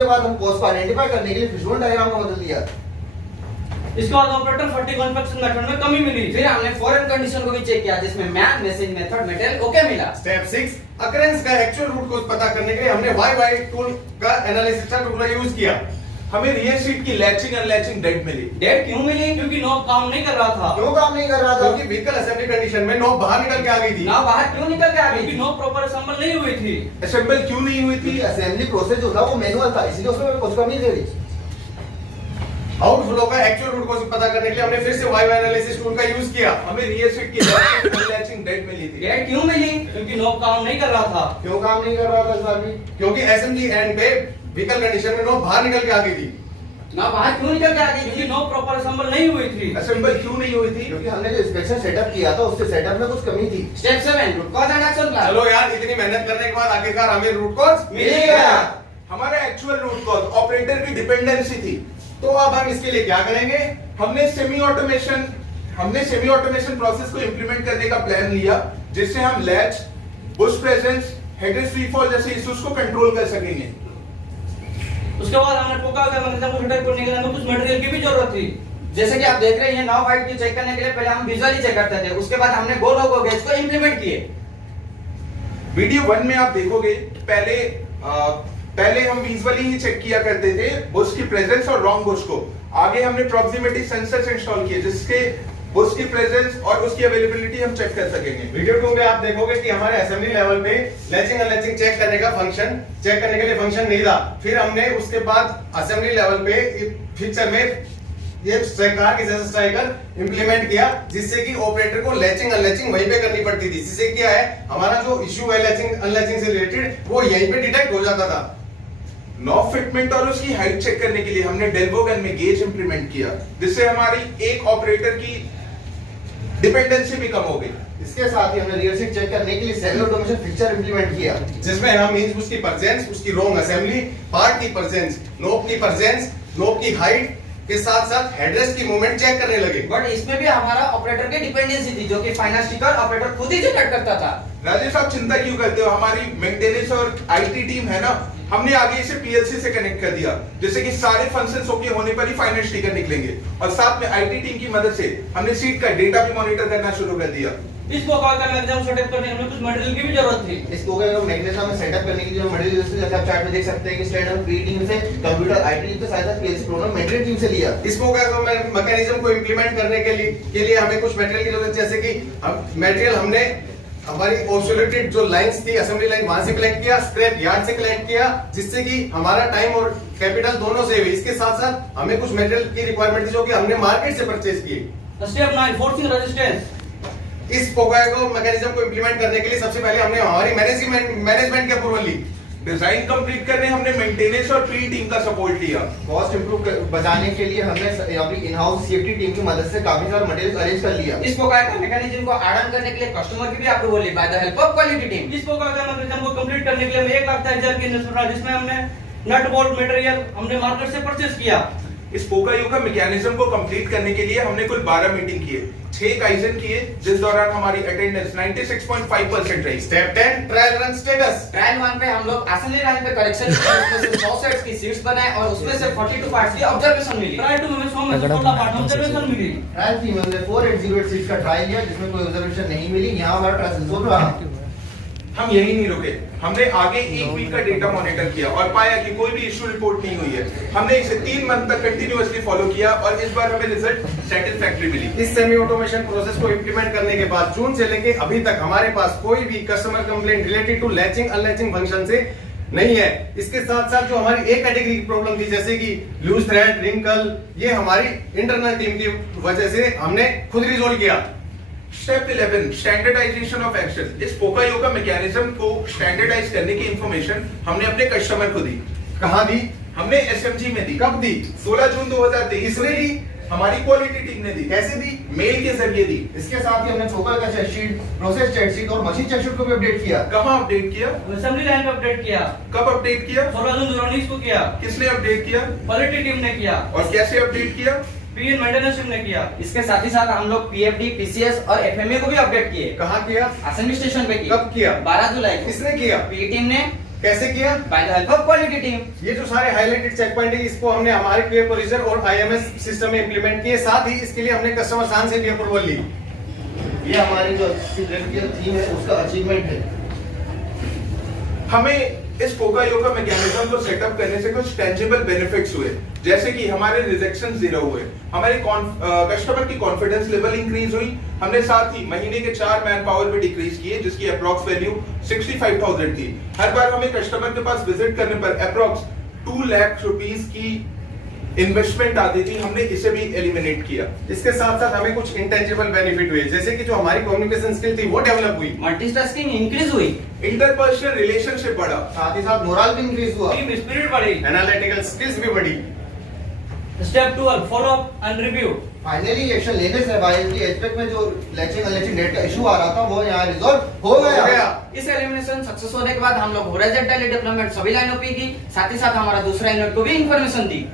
के बाद हम कॉस्ट को आइडेंटिफाई करने के लिए फिशबोन डायग्राम को बदल दिया। इसके बाद ऑपरेटर फटीग कॉन्फेक्शन मेथड में कमी मिली। फिर हमने फॉरेन कंडीशन को भी चेक किया जिसमें man message method material okay मिला। स्टेप 6 अकरेंस का एक्चुअल रूट कोज पता करने के लिए हमने YY टूल का एनालिसिस का टूल यूज किया। हमें रियल शीट की लैचिंग अनलैचिंग डेट मिली। डेट क्यों मिली? क्योंकि नॉब काम नहीं कर रहा था। क्यों काम नहीं कर रहा था? क्योंकि व्हीकल असेंबली कंडीशन में नॉब बाहर निकल के आ गई थी। ना बाहर क्यों निकल के आ गई? क्योंकि नॉब प्रॉपर असेंबल नहीं हुई थी। असेंबल क्यों नहीं हुई थी? क्योंकि असेंबली प्रोसेस जो था वो मैनुअल था, इसलिए उसमें कुछ कमी थी। आउटफ्लो का एक्चुअल रूट कोज पता करने के लिए हमने फिर से YY एनालिसिस टूल का यूज किया। हमें रियल शीट की लैचिंग अनलैचिंग डेट मिली थी। डेट क्यों मिली? क्योंकि नॉब काम नहीं कर रहा था। क्यों काम नहीं कर रहा था इस बार भी? क्योंकि एसएमजी एंड पे व्हीकल कंडीशन में नॉब बाहर निकल के आ गई थी। ना बाहर क्यों निकल के आ गई क्योंकि थी? नॉब प्रॉपर असेंबल नहीं हुई थी। असेंबल क्यों नहीं हुई थी? क्योंकि हमने जो इंस्पेक्शन सेटअप किया था उससे सेटअप में कुछ कमी थी। Step 7 root cause and action plan. चलो यार, इतनी मेहनत करने के बाद आखिरकार हमें रूट कॉज मिल गया। हमारा एक्चुअल रूट कॉज ऑपरेटर की डिपेंडेंसी थी। तो अब हम इसके लिए क्या करेंगे? हमने सेमी ऑटोमेशन प्रोसेस को इंप्लीमेंट करने का प्लान लिया, जिससे हम latch, Bush presence, headed free fall जैसे इश्यूज को कंट्रोल कर सकेंगे। उसके बाद हमने पोका का मैकेनिज्म को सेटअप करने के लिए हमें कुछ मटेरियल की भी जरूरत थी। जैसे कि आप देख रहे हैं नॉब हाइट की चेक करने के लिए पहले हम विजुअली चेक करते थे, उसके बाद हमने गो नो गो गेज को इंप्लीमेंट किए। वीडियो 1 में आप देखोगे पहले हम विजुअली ही चेक किया करते थे बुश की प्रेजेंस और रॉन्ग बुश को। आगे हमने प्रॉक्सिमिटी सेंसर्स इंस्टॉल किए जिसके बुश की प्रेजेंस और उसकी अवेलेबिलिटी हम चेक कर सकेंगे। वीडियो 2 में आप देखोगे कि हमारे असेंबली लेवल पे लैचिंग अनलैचिंग चेक करने के लिए फंक्शन नहीं था। फिर हमने उसके बाद असेंबली लेवल पे पिक्चर में ये स्ट्राइकर की जैसे स्ट्राइकर इंप्लीमेंट किया, जिससे कि ऑपरेटर को लैचिंग अनलैचिंग वहीं पे करनी पड़ती थी। जिससे क्या है, हमारा जो इश्यू है लैचिंग अनलैचिंग से रिलेटेड वो यहीं पे डिटेक्ट हो जाता था। नॉब फिटमेंट और उसकी हाइट चेक करने के लिए हमने डेल्वो गन में गेज इंप्लीमेंट किया, जिससे हमारी एक ऑपरेटर की डिपेंडेंसी भी कम हो गई। इसके साथ ही हमने रियल शीट चेक करने के लिए सेमी ऑटोमेशन फीचर इंप्लीमेंट किया, जिसमें हम मींस उसकी प्रेजेंस, उसकी रोंग असेंबली, पार्ट की प्रेजेंस, नोब की प्रेजेंस, नोब की हाइट के साथ साथ हेडरेस्ट की मूवमेंट चेक करने लगे। बट इसमें भी हमारा ऑपरेटर की डिपेंडेंसी थी, जो कि फाइनल स्टिकर ऑपरेटर खुद ही चेक करता था। राजेश, आप चिंता क्यों करते हो? हमारी मेंटेनेंस और आईटी टीम है ना, हमने आगे इसे पीएलसी से कनेक्ट कर दिया, जैसे कि सारे फंक्शंस ओके होने पर ही फाइनल स्टिकर निकलेंगे। और साथ में आईटी टीम की मदद से हमने सीट का डेटा भी मॉनिटर करना शुरू कर दिया। इसको कॉल का मैकेनिज्म सेटअप करने में कुछ मटेरियल की भी जरूरत थी। इसको मैकेनिज्म में सेटअप करने के लिए मटेरियल जैसे आप चार्ट में देख सकते हैं कि स्टैंड हम पी टीम से कंप्यूटर आईटी टीम से साथ पीएलसी प्रोग्राम मटेरियल टीम से लिया। इस मैकेनिज्म को इंप्लीमेंट करने के लिए हमें कुछ मटेरियल की जरूरत, जैसे कि मटेरियल हमने हमारी ऑब्सोल्यूटेड जो लाइंस थी असेंबली लाइन वहां से कलेक्ट किया, स्क्रैप यार्ड से कलेक्ट किया, जिससे कि हमारा टाइम और कैपिटल दोनों सेव हुई। इसके साथ साथ हमें कुछ मटेरियल की रिक्वायरमेंट थी जो कि हमने मार्केट से परचेज किए। Step 9 forcing resistance. इस पोकागो मैकेनिज्म को इंप्लीमेंट करने के लिए सबसे पहले हमने हमारी मैनेजमेंट की अप्रूवल ली। डिजाइन कंप्लीट करने हमने मेंटेनेंस और पी टीम का सपोर्ट लिया। कॉस्ट इंप्रूव बचाने के लिए हमने अपनी इन हाउस सेफ्टी टीम की मदद से काफी सारा मटेरियल अरेंज कर लिया। इस प्रकार का मैकेनिज्म को ऐड ऑन करने के लिए कस्टमर की भी अप्रूवल ली by the help of quality team. इस प्रकार का मैकेनिज्म को कंप्लीट करने के लिए हमें 1,60,000 की इन्वेस्टमेंट रहा, जिसमें हमने नट बोल्ट मटेरियल हमने मार्केट से परचेज किया। इस पोकायो का मैकेनिज्म को कंप्लीट करने के लिए हमने कुल 12 मीटिंग किए, 6 काइजन किए, जिस दौरान हमारी अटेंडेंस 96.5% रही। Step 10 trial run status. Trial 1 पे हम लोग असेंबली लाइन पे करेक्शन किए, उसमें से 100 सेट्स की सीट्स बनाए और उसमें से 42 पार्ट्स की ऑब्जर्वेशन मिली। ट्रायल 2 में 100 में से 16 पार्ट ऑब्जर्वेशन मिली। ट्रायल 3 में हमने 408 सीट का ट्रायल लिया, जिसमें कोई ऑब्जर्वेशन नहीं मिली। यहाँ हमारा ट्रायल सक्सेसफुल रहा। हम यही नहीं रुके, हमने आगे एक वीक का डेटा मॉनिटर किया और पाया कि कोई भी इशू रिपोर्ट नहीं हुई है। हमने इसे 3 मंथ तक कंटिन्यूअसली फॉलो किया और इस बार हमें रिजल्ट सैटिस्फैक्टरी मिली। इस सेमी ऑटोमेशन प्रोसेस को इंप्लीमेंट करने के बाद जून से लेके अभी तक हमारे पास कोई भी customer complaint related to latching unlatching function से नहीं है। इसके साथ साथ जो हमारी एक कैटेगरी की प्रॉब्लम थी, जैसे कि लूज थ्रेड, रिंकल, ये हमारी इंटरनल टीम की वजह से हमने खुद रिजोल्व किया। Step 11 standardization of action. इस पोकायो का मैकेनिज्म को स्टैंडर्डाइज करने की इंफॉर्मेशन हमने अपने कस्टमर को दी। कहां दी? हमने एसएमजी में दी। कब दी? 16 जून 2023 में दी। हमारी क्वालिटी टीम ने दी। कैसे दी? मेल के जरिए दी। इसके साथ ही हमने पोका का check sheet, process check sheet और मशीन चेक शीट को भी अपडेट किया। कहां अपडेट किया? असेंबली लाइन पे अपडेट किया। कब अपडेट किया? 16 जून 2019 को किया। किसने अपडेट किया? क्वालिटी टीम ने किया। और कैसे अपडेट किया? पीएन मेंटेनेंस टीम ने किया। इसके साथ ही साथ हम लोग पीएफडी, पीसीएस और एफएमए को भी अपडेट किए। कहां किया? असेंबली स्टेशन पे किया। कब किया? 12 जुलाई को। किसने किया? पी टीम ने, कैसे किया? By the help of quality team. ये जो सारे हाइलाइटेड चेक पॉइंट है इसको हमने हमारे क्लियर प्रोसीजर और आईएमएस सिस्टम में इंप्लीमेंट किए, साथ ही इसके लिए हमने कस्टमर सान से भी अप्रूवल ली। ये हमारी जो थीम है उसका अचीवमेंट है। हमें इस पोका योगा मैकेनिज्म को सेटअप करने से कुछ टेंजिबल बेनिफिट्स हुए, जैसे कि हमारे रिजेक्शन जीरो हुए, हमारे कस्टमर की कॉन्फिडेंस लेवल इंक्रीज हुई, हमने साथ ही महीने के 4 मैन पावर भी डिक्रीज किए जिसकी अप्रॉक्स वैल्यू 65,000 थी। हर बार हमें कस्टमर के पास विजिट करने पर अप्रॉक्स 2 लाख रुपीस की इन्वेस्टमेंट आती थी, हमने इसे भी एलिमिनेट किया। इसके साथ साथ हमें कुछ इंटेंजिबल बेनिफिट हुए, जैसे कि जो हमारी कम्युनिकेशन स्किल थी वो डेवलप हुई, Multitasking increase हुई, इंटरपर्सनल रिलेशनशिप बढ़ा, साथ ही साथ मोरल भी इंक्रीज हुआ, टीम स्पिरिट बढ़ी। एनालिटिकल स्किल्स भी बढ़ी। Step 12 follow up and review. Finally action लेने से भाई की एस्पेक्ट में जो लैचिंग अनलैचिंग डेट का इशू आ रहा था वो यहाँ रिजॉल्व हो गया। इस एलिमिनेशन सक्सेस होने के बाद हम लोग हॉरिजॉन्टली डेवलपमेंट सभी लाइनों पे की, साथ ही साथ हमारा दूसरा यूनिट को भी इंफॉर्मेशन दी।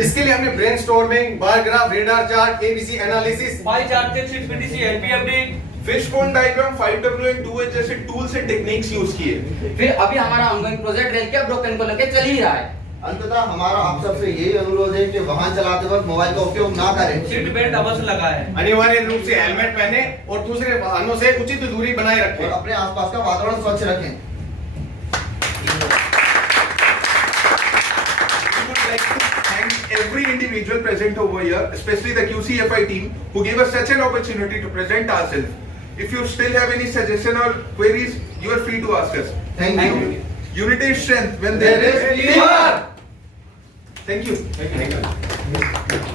इसके लिए हमने brainstorming, bar graph, radar chart, ABC analysis, pie chart, 6PTC, LPFD, fishbone diagram, 5W and 2H जैसे टूल्स एंड टेक्निक्स यूज किए। फिर अभी हमारा ऑनगोइंग प्रोजेक्ट रेल के ब्रोकन को लेके चल ही रहा है। अंततः हमारा आप सबसे यही अनुरोध है कि वाहन चलाते वक्त मोबाइल का उपयोग ना करें। सीट बेल्ट अवश्य लगाएं। अनिवार्य रूप से हेलमेट पहने और दूसरे वाहनों से उचित दूरी बनाए और रखें। अपने आसपास का वातावरण स्वच्छ रखें। Every individual present over here, especially the QCFI team, who gave us such an opportunity to present ourselves. If you still have any suggestion or queries, you are free to ask us. Thank you. Unity is strength when there is teamwork. Thank you. Thank you.